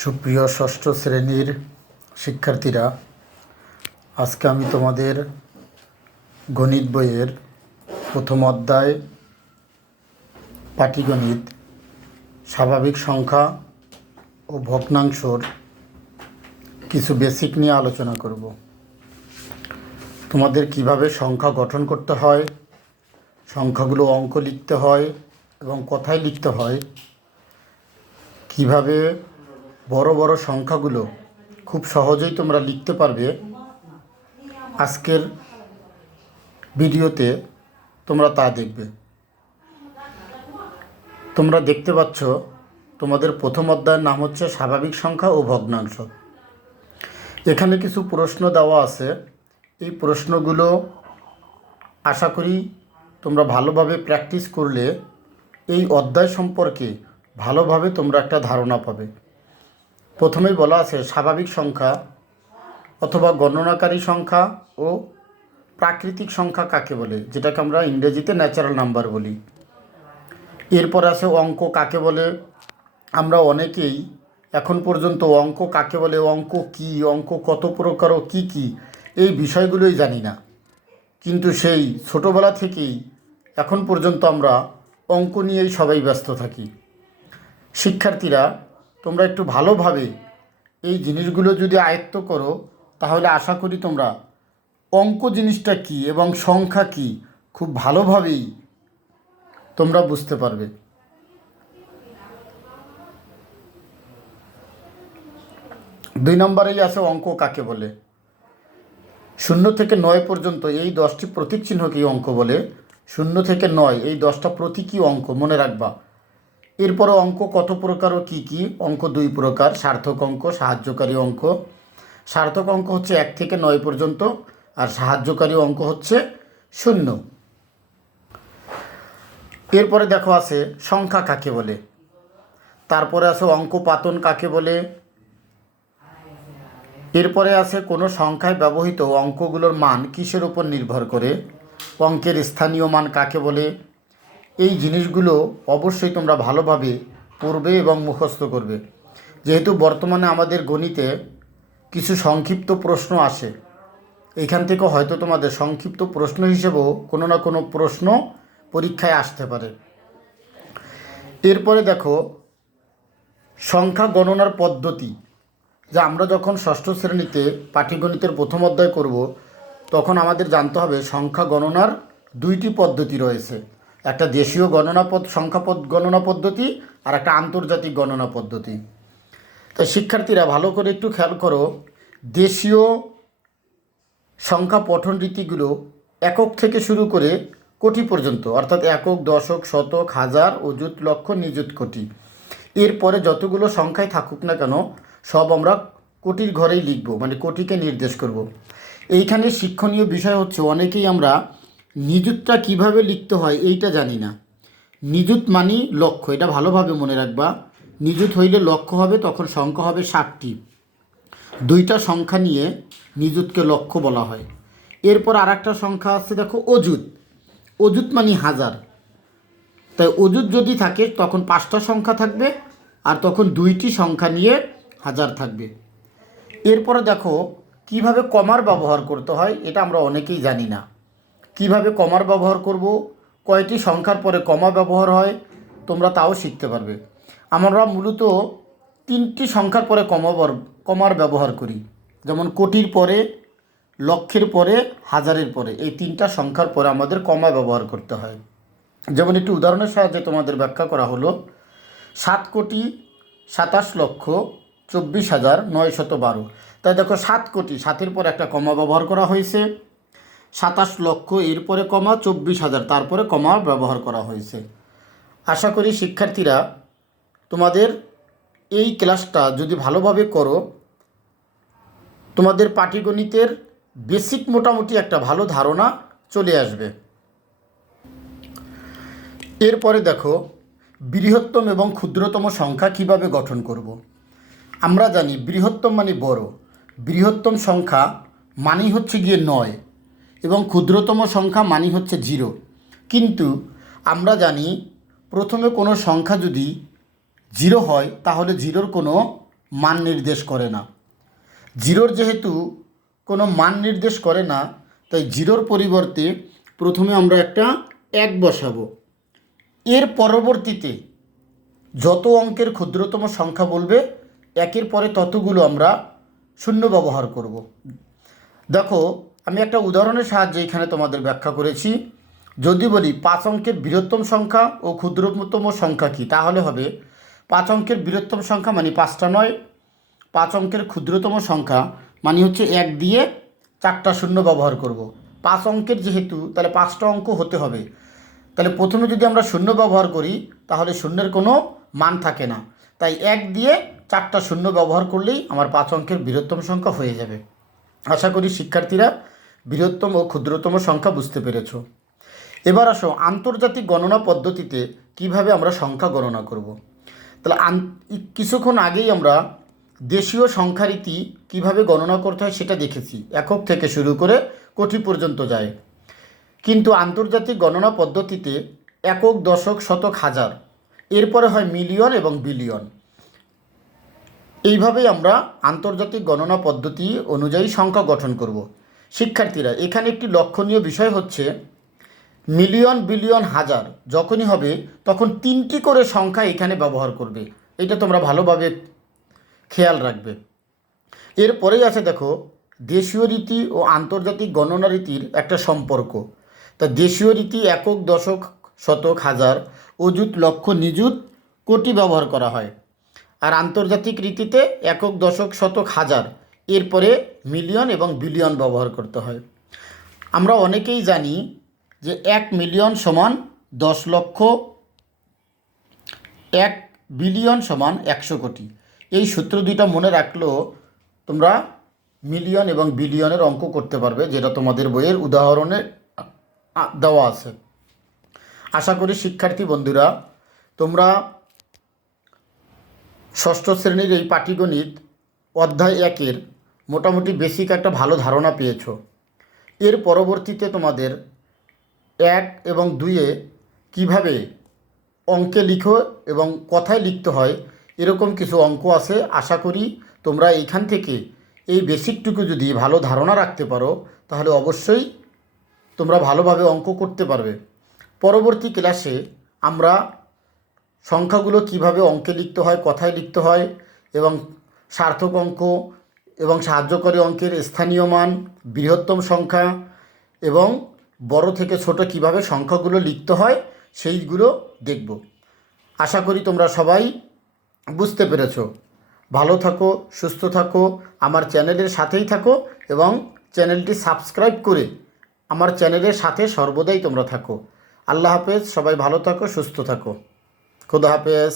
সুপ্রিয় ষষ্ঠ শ্রেণীর শিক্ষার্থীরা, আজকে আমি তোমাদের গণিত বইয়ের প্রথম অধ্যায় পাটিগণিত স্বাভাবিক সংখ্যা ও ভগ্নাংশর কিছু বেসিক নিয়ে আলোচনা করব। তোমাদের কিভাবে সংখ্যা গঠন করতে হয়, সংখ্যাগুলো অঙ্ক লিখতে হয় এবং কোথায় লিখতে হয়, কিভাবে বড় বড় সংখ্যাগুলো খুব সহজেই তোমরা লিখতে পারবে, আজকের ভিডিওতে তোমরা তা দেখবে। তোমরা দেখতে পাচ্ছ তোমাদের প্রথম অধ্যায়ের নাম হচ্ছে স্বাভাবিক সংখ্যা ও ভগ্নাংশ। এখানে কিছু প্রশ্ন দেওয়া আছে। এই প্রশ্নগুলো আশা করি তোমরা ভালোভাবে প্র্যাকটিস করলে এই অধ্যায় সম্পর্কে ভালোভাবে তোমরা একটা ধারণা পাবে। প্রথমেই বলা আছে স্বাভাবিক সংখ্যা অথবা গণনাকারী সংখ্যা ও প্রাকৃতিক সংখ্যা কাকে বলে, যেটাকে আমরা ইংরেজিতে ন্যাচারাল নাম্বার বলি। এরপর আছে অঙ্ক কাকে বলে। আমরা অনেকেই এখন পর্যন্ত অঙ্ক কাকে বলে, অঙ্ক কী, অঙ্ক কত প্রকার ও কী কী, এই বিষয়গুলোই জানি না। কিন্তু সেই ছোটোবেলা থেকেই এখন পর্যন্ত আমরা অঙ্ক নিয়েই সবাই ব্যস্ত থাকি। শিক্ষার্থীরা, তোমরা একটু ভালোভাবে এই জিনিসগুলো যদি আয়ত্ত করো, তাহলে আশা করি তোমরা অঙ্ক জিনিসটা কী এবং সংখ্যা কী খুব ভালোভাবেই তোমরা বুঝতে পারবে। দুই নম্বরেই আছে অঙ্ক কাকে বলে। 0 থেকে 9 পর্যন্ত এই 10টি প্রতীক চিহ্নকেই অঙ্ক বলে। 0 থেকে 9 এই 10টা প্রতীকই অঙ্ক, মনে রাখবা। এরপরে অঙ্ক কত প্রকার ও কী কী? অঙ্ক 2 প্রকার, সার্থক অঙ্ক, সাহায্যকারী অঙ্ক। সার্থক অঙ্ক হচ্ছে 1 থেকে 9 পর্যন্ত, আর সাহায্যকারী অঙ্ক হচ্ছে 0। এরপরে দেখো আছে সংখ্যা কাকে বলে। তারপরে আছে অঙ্ক পাতন কাকে বলে। এরপরে আছে কোনো সংখ্যায় ব্যবহৃত অঙ্কগুলোর মান কিসের উপর নির্ভর করে, অঙ্কের স্থানীয় মান কাকে বলে। এই জিনিসগুলো অবশ্যই তোমরা ভালোভাবে পড়বে এবং মুখস্থ করবে। যেহেতু বর্তমানে আমাদের গণিতে কিছু সংক্ষিপ্ত প্রশ্ন আসে, এইখান থেকে হয়তো তোমাদের সংক্ষিপ্ত প্রশ্ন হিসেবেও কোনো না কোনো প্রশ্ন পরীক্ষায় আসতে পারে। এরপরে দেখো সংখ্যা গণনার পদ্ধতি। যা আমরা যখন ষষ্ঠ শ্রেণীতে পাটিগণিতের প্রথম অধ্যায় করব, তখন আমাদের জানতে হবে সংখ্যা গণনার 2টি পদ্ধতি রয়েছে। একটা দেশীয় গণনা পদ্ধতি আর একটা আন্তর্জাতিক গণনা পদ্ধতি। তাই শিক্ষার্থীরা ভালো করে একটু খেয়াল করো, দেশীয় সংখ্যা পঠন রীতিগুলো একক থেকে শুরু করে কোটি পর্যন্ত, অর্থাৎ একক, দশক, শতক, হাজার, অযুত, লক্ষ, নিযুত, কোটি। এরপরে যতগুলো সংখ্যায় থাকুক না কেন সব আমরা কোটির ঘরেই লিখব, মানে কোটিকে নির্দেশ করব। এইখানে শিক্ষণীয় বিষয় হচ্ছে অনেকেই আমরা নিযুতটা কিভাবে লিখতে হয় এইটা জানি না। নিযুত মানি লক্ষ, এটা ভালোভাবে মনে রাখবা। নিযুত হইলে লক্ষ হবে, তখন সংখ্যা হবে 60টি। 2টা সংখ্যা নিয়ে নিযুতকে লক্ষ বলা হয়। এরপর আর একটা সংখ্যা আছে দেখো অযুত। অযুত মানি হাজার। তাই অযুত যদি থাকে তখন 5টা সংখ্যা থাকবে, আর তখন 2টি সংখ্যা নিয়ে হাজার থাকবে। এরপরে দেখো কিভাবে কমার ব্যবহার করতে হয়, এটা আমরা অনেকেই জানি না। কিভাবে কমার ব্যবহার করব, কয়টি সংখ্যার পরে কমা ব্যবহার হয়, তোমরা তাও শিখতে পারবে। আমরা মূলত 3টি সংখ্যার পরে কমার ব্যবহার করি, যেমন কোটির পরে, লক্ষের পরে, হাজারের পরে। এই 3টা সংখ্যার পরে আমাদের কমা ব্যবহার করতে হয়। যেমন একটি উদাহরণের সাহায্যে তোমাদের ব্যাখ্যা করা হলো, 7,27,24,912। তাই দেখো 7 কোটি, 7-এর পর একটা কমা ব্যবহার করা হয়েছে। 27 লক্ষ, এরপরে কমা, 24,000, তারপরে কমা ব্যবহার করা হয়েছে। আশা করি শিক্ষার্থীরা তোমাদের এই ক্লাসটা যদি ভালোভাবে করো, তোমাদের পাটিগণিতের বেসিক মোটামুটি একটা ভালো ধারণা চলে আসবে। এরপরে দেখো বৃহত্তম এবং ক্ষুদ্রতম সংখ্যা কিভাবে গঠন করব। আমরা জানি বৃহত্তম মানে বড়, বৃহত্তম সংখ্যা মানেই হচ্ছে গিয়ে 9 এবং ক্ষুদ্রতম সংখ্যা মানেই হচ্ছে 0। কিন্তু আমরা জানি প্রথমে কোনো সংখ্যা যদি 0 হয় তাহলে 0-র কোনো মান নির্দেশ করে না। জিরোর যেহেতু কোনো মান নির্দেশ করে না, তাই জিরোর পরিবর্তে প্রথমে আমরা একটা 1 বসাবো। এর পরবর্তীতে যত অঙ্কের ক্ষুদ্রতম সংখ্যা বলবে, 1-এর পরে ততগুলো আমরা শূন্য ব্যবহার করব। দেখো, আমি একটা উদাহরণের সাহায্যে এখানে তোমাদের ব্যাখ্যা করেছি। যদি বলি 5 অঙ্কের বৃহত্তম সংখ্যা ও ক্ষুদ্রতম সংখ্যা কী, তাহলে হবে 5 অঙ্কের বৃহত্তম সংখ্যা মানে 5টা নয়, 5 অঙ্কের ক্ষুদ্রতম সংখ্যা মানে হচ্ছে 1 দিয়ে 4টা শূন্য ব্যবহার করব। 5 অঙ্কের যেহেতু, তাহলে 5টা অঙ্ক হতে হবে। তাহলে প্রথমে যদি আমরা শূন্য ব্যবহার করি, তাহলে শূন্যের কোনো মান থাকে না। তাই 1 দিয়ে 4টা শূন্য ব্যবহার করলেই আমার 5 অঙ্কের বৃহত্তম সংখ্যা হয়ে যাবে। আশা করি শিক্ষার্থীরা বৃহত্তম ও ক্ষুদ্রতম সংখ্যা বুঝতে পেরেছ। এবার আসো আন্তর্জাতিক গণনা পদ্ধতিতে কিভাবে আমরা সংখ্যা গণনা করব। তাহলে কিছুক্ষণ আগেই আমরা দেশীয় সংখ্যারীতি কিভাবে গণনা করতে হয় সেটা দেখেছি, একক থেকে শুরু করে কোটি পর্যন্ত যায়। কিন্তু আন্তর্জাতিক গণনা পদ্ধতিতে একক, দশক, শতক, হাজার, এরপরে হয় মিলিয়ন এবং বিলিয়ন। এইভাবেই আমরা আন্তর্জাতিক গণনা পদ্ধতি অনুযায়ী সংখ্যা গঠন করব। শিক্ষার্থীরা, এখানে একটি লক্ষণীয় বিষয় হচ্ছে মিলিয়ন, বিলিয়ন, হাজার যখনই হবে তখন 3টি করে সংখ্যা এখানে ব্যবহার করবে। এটা তোমরা ভালোভাবে খেয়াল রাখবে। এরপরেই আছে দেখো দেশীয় রীতি ও আন্তর্জাতিক গণনা রীতির একটা সম্পর্ক। তা দেশীয় রীতি একক, দশক, শতক, হাজার, অযুত, লক্ষ, নিযুত, কোটি ব্যবহার করা হয়। আর আন্তর্জাতিক রীতিতে একক, দশক, শতক, হাজার, এরপরে মিলিয়ন এবং বিলিয়ন ব্যবহার করতে হয়। আমরা অনেকেই জানি যে 1 মিলিয়ন সমান 10 লক্ষ, 1 বিলিয়ন সমান 100 কোটি। এই সূত্র দুইটা মনে রাখলেও তোমরা মিলিয়ন এবং বিলিয়নের অঙ্ক করতে পারবে, যেটা তোমাদের বইয়ের উদাহরণে দেওয়া আছে। আশা করি শিক্ষার্থী বন্ধুরা তোমরা ষষ্ঠ শ্রেণীর এই পাটিগণিত অধ্যায় 1-এর মোটামুটি বেসিক একটা ভালো ধারণা পেয়েছো। এর পরবর্তীতে তোমাদের 1 এবং 2-এ কীভাবে অঙ্কে লিখো এবং কথায় লিখতে হয় এরকম কিছু অঙ্ক আছে। আশা করি তোমরা এইখান থেকে এই বেসিকটুকু যদি ভালো ধারণা রাখতে পারো, তাহলে অবশ্যই তোমরা ভালোভাবে অঙ্ক করতে পারবে। পরবর্তী ক্লাসে আমরা সংখ্যাগুলো কিভাবে অঙ্কে লিখতে হয়, কথায় লিখতে হয় এবং সার্থক অঙ্ক এবং সাহায্যকারী অঙ্কের স্থানীয় মান, বৃহত্তম সংখ্যা এবং বড় থেকে ছোট কিভাবে সংখ্যাগুলো লিখতে হয় সেইগুলো দেখব। আশা করি তোমরা সবাই বুঝতে পেরেছো। ভালো থাকো, সুস্থ থাকো, আমার চ্যানেলের সাথেই থাকো এবং চ্যানেলটি সাবস্ক্রাইব করে আমার চ্যানেলের সাথে সর্বদাই তোমরা থাকো। আল্লাহ হাফেজ। সবাই ভালো থাকো, সুস্থ থাকো। খুদা হাফেজ।